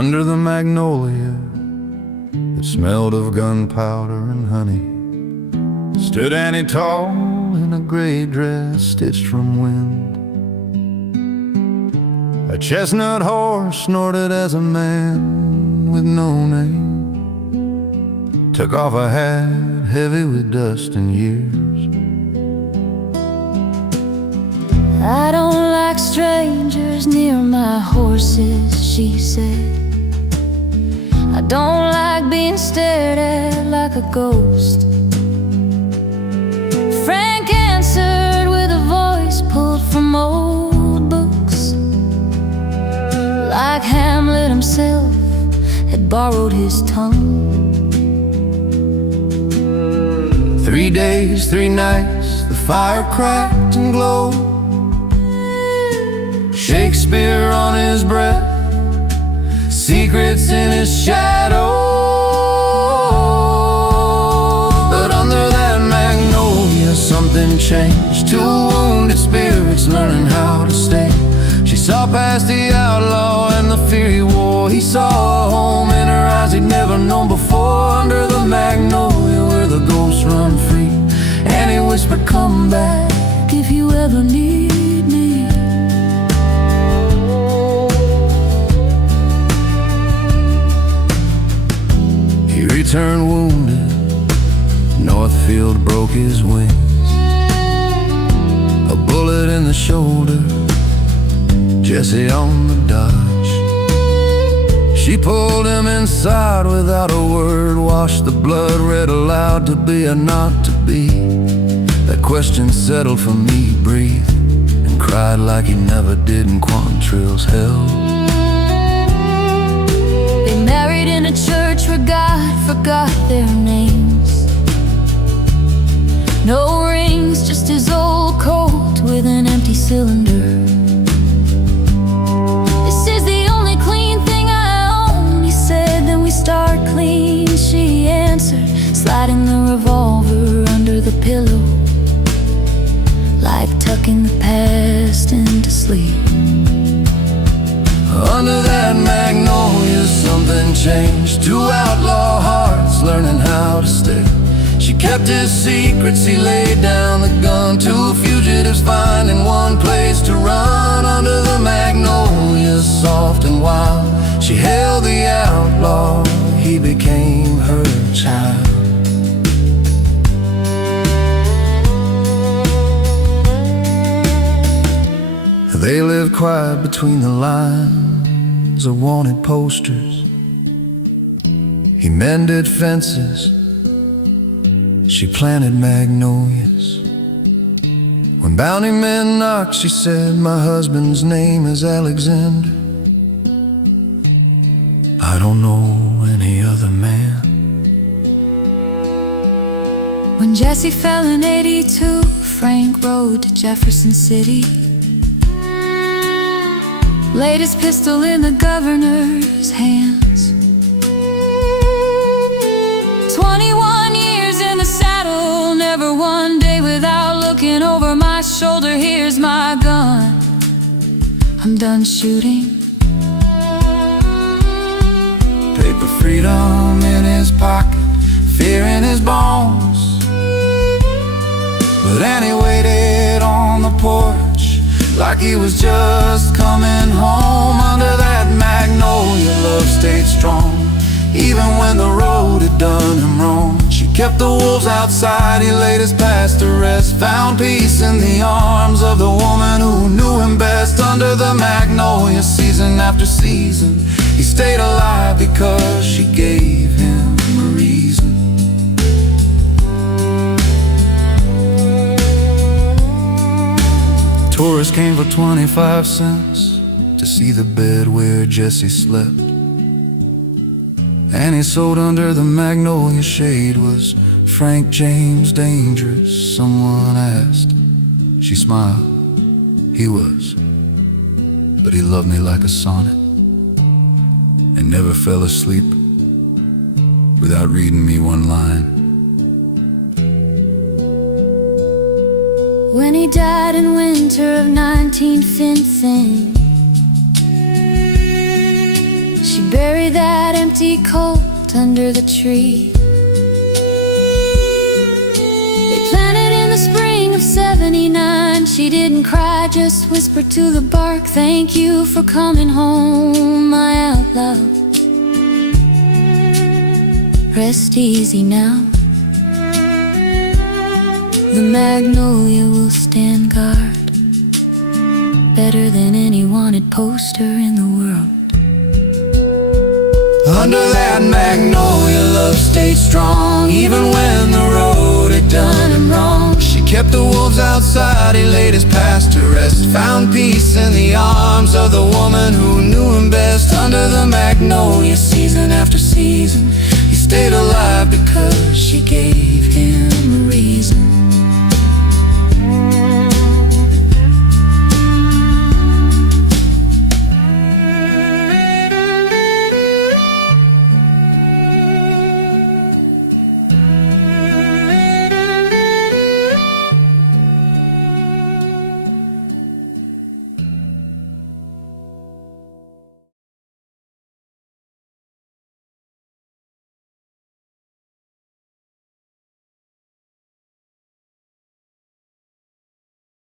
Under the magnolia that smelled of gunpowder and honey stood Annie tall in a gray dress stitched from wind. A chestnut horse snorted as a man with no name took off a hat heavy with dust and years. I don't like strangers near my horses, she said. I don't like being stared at like a ghost. Frank answered with a voice pulled from old books, like Hamlet himself had borrowed his tongue. 3 days, 3 nights, the fire cracked and glowed, Shakespeare on his breath, secrets in his shadow. But under that magnolia something changed. 2 wounded spirits learning how to stay. She saw past the outlaw and the fear he wore. He saw a home in her eyes he'd never known before. Under the magnolia where the ghosts run free, and he whispered, "Come back if you ever need me." He returned wounded, Northfield broke his wings. A bullet in the shoulder, Jessie on the dodge. She pulled him inside without a word, washed the blood, read aloud, to be or not to be. That question settled for me, breathed, and cried like he never did in Quantrill's hell. They married in a church where God forgot their names. No rings, just his old Colt with an empty cylinder. "This is the only clean thing I own," he said. "Then we start clean," she answered, sliding the revolver under the pillow, like tucking the past into sleep. Under that magnolia something changed. 2 outlaw hearts learning how to stay. She kept his secrets, he laid down the gun. 2 fugitives finding one place to run. Under the magnolia soft and wild, she held the outlaw, he became her child. They lived quiet between the lines of wanted posters. He mended fences, she planted magnolias. When bounty men knocked, she said, "My husband's name is Alexander. I don't know any other man." When Jessie fell in '82, Frank rode to Jefferson City, laid his pistol in the governor's hands. 21 years in the saddle, never one day without looking over my shoulder. "Here's my gun, I'm done shooting." Paper freedom in his pocket, fear in his bones. But Annie waited on the porch like he was just coming home. Under that magnolia love stayed strong, even when the road had done him wrong. She kept the wolves outside, he laid his past to rest, found peace in the arms of the woman who knew him best. Under the magnolia season after season, he stayed alive because she gave him a reason. Tourists came for 25 cents to see the bed where Jessie slept. Annie sewed under the magnolia shade. Was Frank James dangerous? Someone asked. She smiled. He was, but he loved me like a sonnet, and never fell asleep without reading me one line. When he died in winter of 1915, She buried that empty Colt under the tree. They planted in the spring of '79. She didn't cry, just whispered to the bark, "Thank you for coming home, my outlaw. Rest easy now. The magnolia will stand guard, better than any wanted poster in the world." Under that magnolia, love stayed strong, even when the road had done him wrong. She kept the wolves outside, he laid his past to rest, found peace in the arms of the woman who knew him best. Under the magnolia, season after season, he stayed alive because she